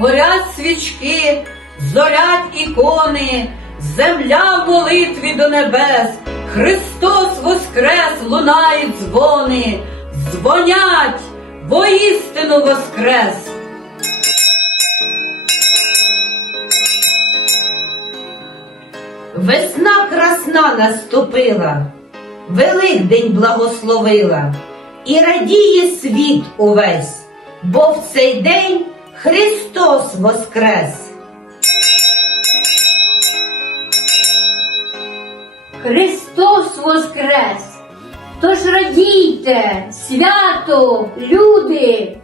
Горять свічки, зорять ікони, земля в молитві до небес, Христос воскрес, лунають дзвони, дзвонять, воістину воскрес. Весна красна наступила, Великдень благословила, і радіє світ увесь, бо в цей день Христос воскрес. Христос воскрес! Тож радійте, свято, люди,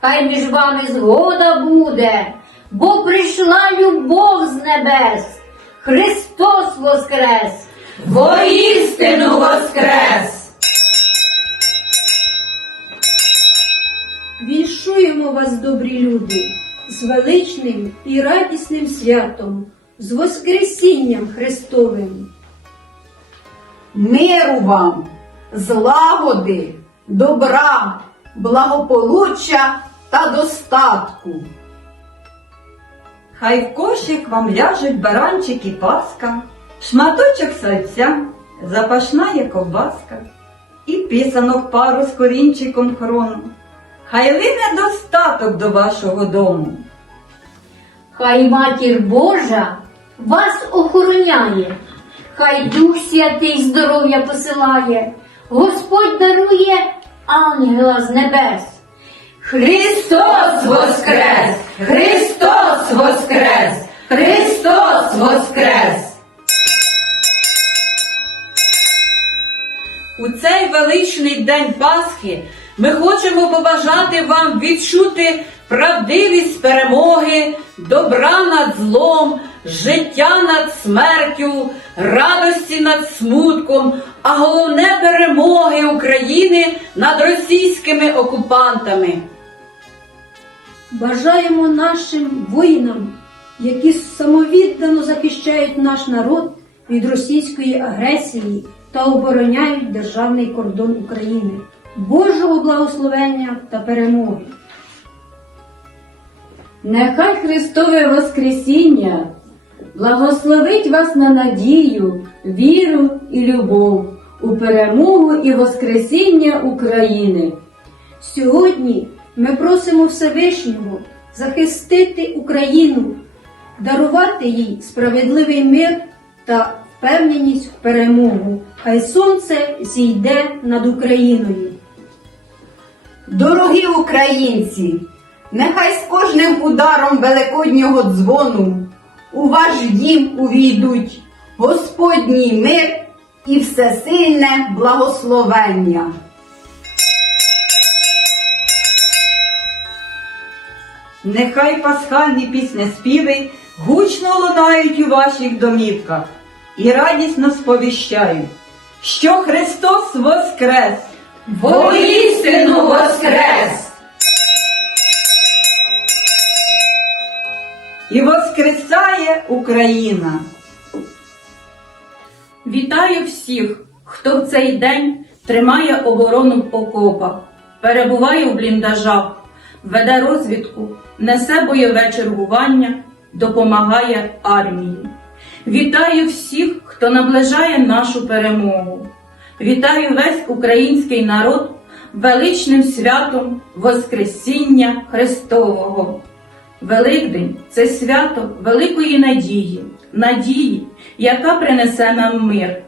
хай між вами згода буде, бо прийшла любов з небес. Христос воскрес! Воістину воскрес! Віншуємо вас, добрі люди, з величним і радісним святом, з Воскресінням Христовим. миру вам, злагоди, добра, благополуччя та достатку. Хай в кошик вам ляжуть баранчик і паска, шматочок сальця, запашна є ковбаска, і писанок пару з корінчиком хрону. Хай лине достаток до вашого дому. Хай матір Божа вас охороняє, хай Дух Святий здоров'я посилає, Господь дарує ангела з небес. Христос воскрес! Христос воскрес! Христос воскрес! У цей величний день Пасхи ми хочемо побажати вам відчути правдивість перемоги, добра над злом, життя над смертю, радості над смутком, а головне перемоги України над російськими окупантами. Бажаємо нашим воїнам, які самовіддано захищають наш народ від російської агресії та обороняють державний кордон України, Божого благословення та перемоги. Нехай Христове Воскресіння благословить вас на надію, віру і любов у перемогу і Воскресіння України. Сьогодні ми просимо Всевишнього захистити Україну, дарувати їй справедливий мир та впевненість в перемогу. Хай сонце зійде над Україною. Дорогі українці, нехай з кожним ударом великоднього дзвону у ваш дім увійдуть Господній мир і всесильне благословення. Нехай пасхальні піснеспіви гучно лунають у ваших домівках і радісно сповіщають, що Христос воскрес! Воістину воскрес! І воскресає Україна! Вітаю всіх, хто в цей день тримає оборону в окопах, перебуває в бліндажах, веде розвідку, несе бойове чергування, допомагає армії. Вітаю всіх, хто наближає нашу перемогу. Вітаю весь український народ величним святом Воскресіння Христового. Великдень це свято великої надії, надії, яка принесе нам мир.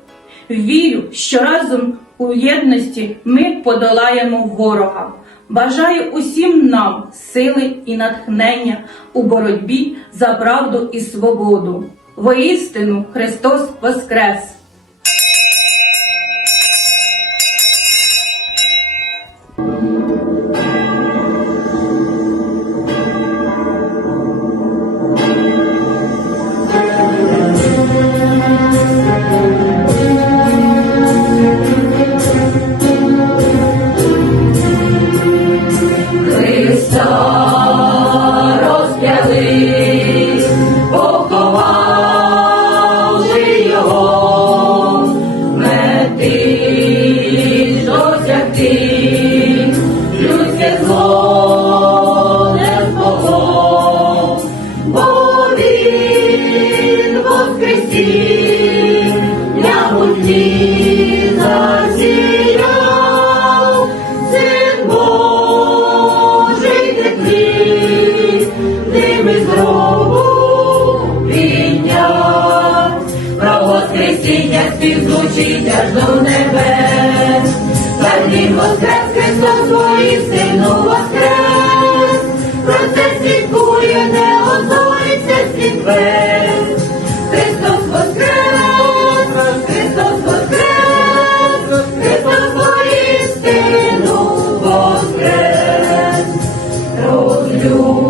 Вірю, що разом у єдності ми подолаємо ворога. Бажаю усім нам сили і натхнення у боротьбі за правду і свободу. Воістину Христос Воскрес! Воскресіння співзвучить аж до небес, та воскрес Христос свої сину воскрес, про це слідкує, не озориться світ весь. Христос воскрес, Христос воскрес, Христос воістину воскрес, розлючений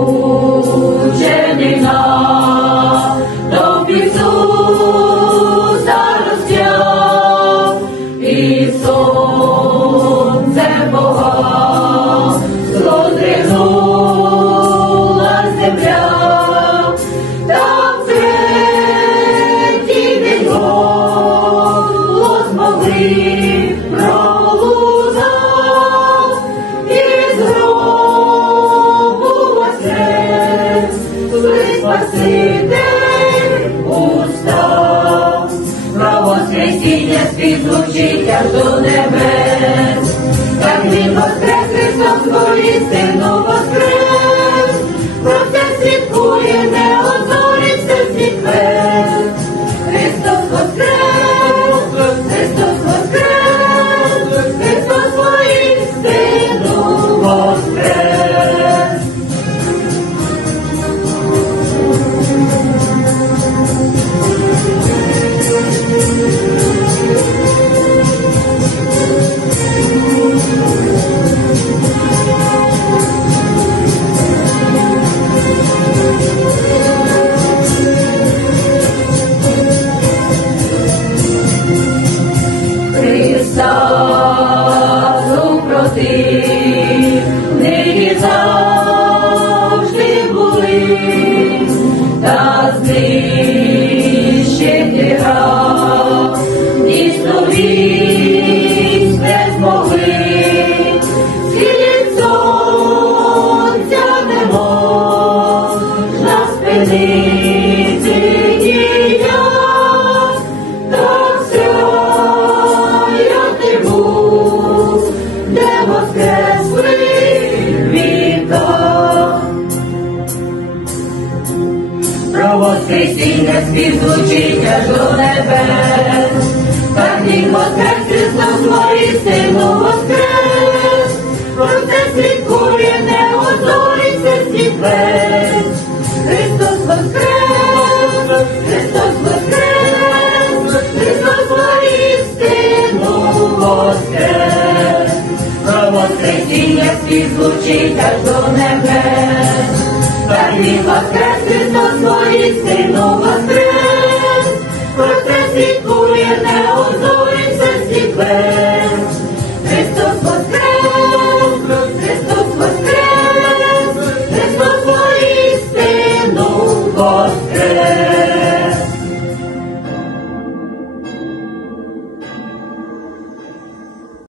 небес. Так він воскрес, Христос воістину воскрес. Про це слідкує, не озориться світ весь. Христос воскрес, Христос воскрес, Христос воістину воскрес. Про воскресіння співзвучить аж до небес. Так він воскрес, Христос воістину воскрес. Про